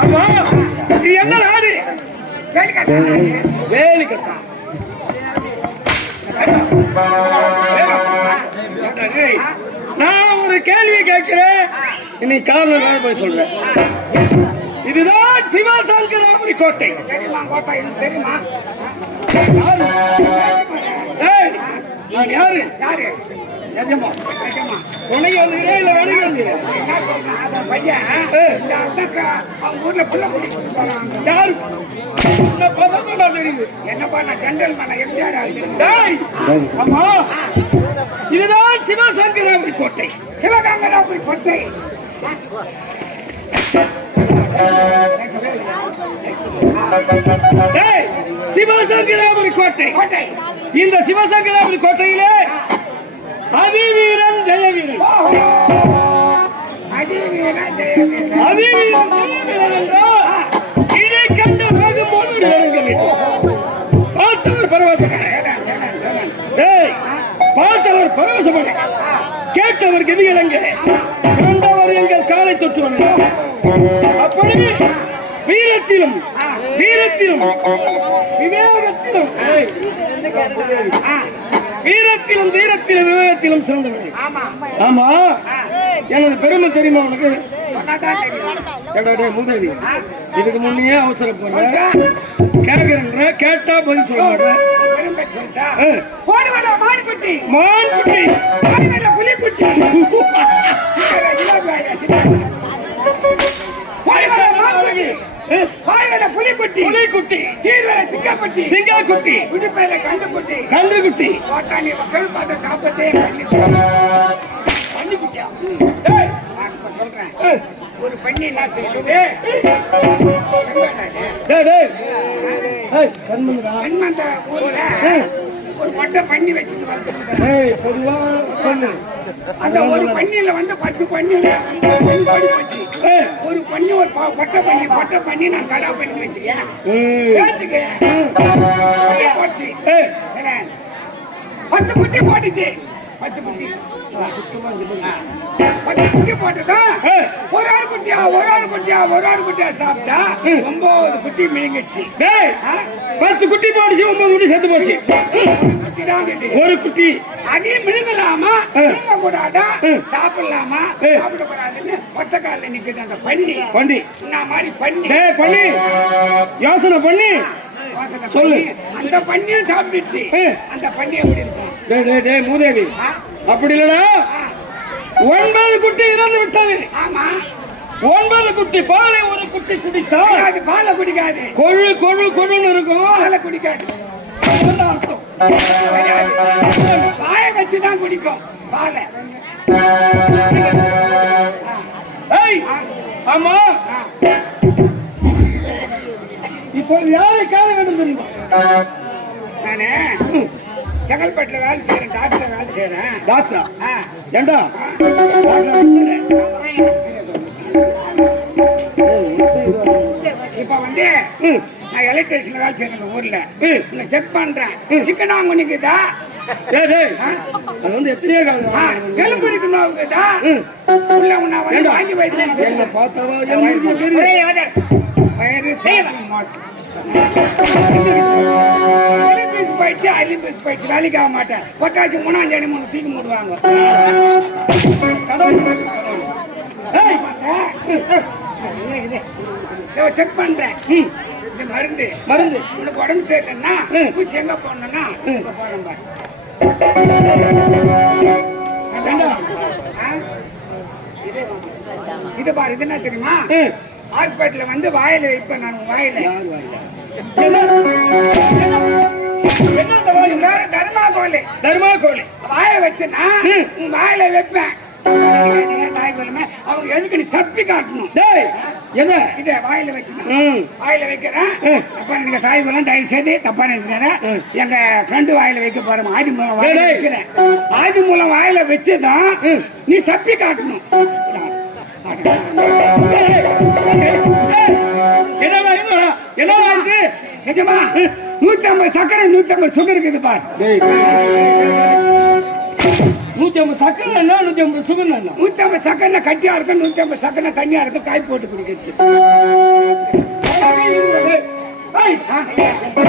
ஆமா, இது எந்த நாடு? வேலிக்கத்தான். நான் ஒரு கேள்வி கேட்கிறேன், இன்னைக்கு காரணம் போய் சொல்றேன். இதுதான் சிவசங்கராபுரி கோட்டை. தெரியுமா? நான் யாரு? எஜமா உனக்கு வந்துக்கிறேன் இல்ல வேலைக்கு வந்துக்கிறேன்? யாரு தெரியுது? என்னப்பா நான் ஜெனரல் மேன எம்ஜிஆர். ஆமா, இதுதான் சிவசங்கராபுரி கோட்டை. சிவகங்கராபுரி கோட்டை. சிவசங்கராபுரி கோட்டை. இந்த சிவசங்கராபுரி கோட்டையிலே அதிவீரன் ஜெயவீரன் என்றால் இதை கண்டு வாங்கும்போது பார்த்தவர் பரவசமடை, கேட்டவர் கதி இளங்க, கண்டவர் எங்கள் காலை தொட்டு வந்தார். அப்படி வீரத்திலும் வீரத்திலும் விவேகத்திலும் வீரத்திலும் தீரத்திலும் விவேகத்திலும் சிறந்தவர்கள். ஆமா, எனது பெருமை தெரியுமா உனக்கு? முதவி இதுக்கு முன்னே அவசரப்படுற கேட்கிற, கேட்டா பதில் சொல்ல மாட்டேன். புலிக்குட்டி, புலிக்குட்டி, சிங்கக்குட்டி, சிங்கக்குட்டி, குடிப்பையில கண்டுக்குட்டி, கண்டுக்குட்டி, ஓட்டாணி மக்கள் பார்த்து சாப்பிட்டே பண்ணிக்குட்டியா? சொல்றேன், ஒரு பண்ணி என்ன செய்யுது? கண்மந்த ஊர்ல ஒரு மட்டை பண்ணி வச்சு பொதுவா சொல்லு. அந்த ஒரு பண்ணியில வந்து 10 பண்ணி ஒரு பண்ணி, ஒரு பொட்டை பண்ணி நான் கடா பண்ணி வச்சுக்கேன். போச்சு 10 குட்டி போட்டுச்சு. 10 குட்டி போட்டுதான் ஒரு ஆறு குட்டியா சாப்பிட்டா 9 குட்டி மிளங்கிடுச்சு. 10 குட்டி போட்டுச்சு, 9 குட்டி செத்து போச்சு. ஒரு குட்டி அதையும் மிளங்கலாமா, மிளங்க கூடாதா, சாப்பிடலாமா, சாப்பிடக்கூடாதுன்னு ஒத்த கால நிக்குது அந்த பண்ணி. பண்ணி என்ன மாதிரி பண்ணி பண்ணி யோசனை பண்ணி சொல்லு. அந்த பண்ணியும் சாப்பிட்டுச்சு. அந்த பண்ணி எப்படி இருக்கும்? மூதேவி அப்படி இல்லடா, 9 குட்டி இறந்து விட்டது. ஆமா, 9 குட்டி பாலை ஒரு குட்டி குடித்தால் அது பாலை குடிக்காது, கொழு கொழு கொழுன்னு இருக்கும். பாலை குடிக்காது, அர்த்தம். பாய வச்சுதான் குடிக்கும் பாலை. ஆமா, இப்போ யாரை காண வேண்டும் தெரியுமா? நானே செங்கல்பட்டுல வேலை செய்யறேன், டாக்டர் வேலை செய்யறேன். டாக்டரா? ஏண்டா இப்ப வந்து நான் எலக்ட்ரிஷியன் வேலை செய்யறேன் ஊர்ல. செக் பண்றேன், சிக்கனாங்குனிக்குதா, அது வந்து எத்தனையோ எலும்பு இருக்குதா, உள்ள உன்ன வந்து வாங்கி வயசுல என்ன பார்த்தாவா போயிடுச்சு, வேலைக்கு ஆக மாட்டேன். பொட்டாச்சு 3ஆம் தேதி 3 தூக்கி மூடுவாங்க. செக் பண்றேன், இந்த மருந்து மருந்து உனக்கு உடம்பு சரியில்லைன்னா ஊசி எங்க போடணும்னா இது பாரு. இது என்ன தெரியுமா? ஹாஸ்பிட்டல்ல வந்து வாயில வைப்பேன் நான். வாயில தர்மாகோலி, தர்மாகோலி வாய வச்சுன்னா வாயில வைப்பேன். அவங்க எதுக்கு நீ தப்பி காட்டணும்? இத வாயில வச்சுதான் வாயில வைக்கிறேன். அப்ப நீங்க தாய்கெல்லாம் தயவு செய்து தப்பா நினைச்சுக்கிறேன். எங்க ஃப்ரெண்டு வாயில வைக்க போறோம், ஆதி மூலம் வாயில வைக்கிறேன். ஆதி மூலம் வாயில வச்சுதான் நீ தப்பி காட்டணும். என்னடா இருக்கு நிஜமா? 150 சக்கரை 150 சுகர் இருக்குது பார். 150 சக்கரை என்ன, 150 சுகர் என்ன? 150 சக்கரை கட்டியா இருக்கும், 150 சக்கரை தண்ணியா இருக்கும். காய் போட்டு குடிக்கிறது. ஏய்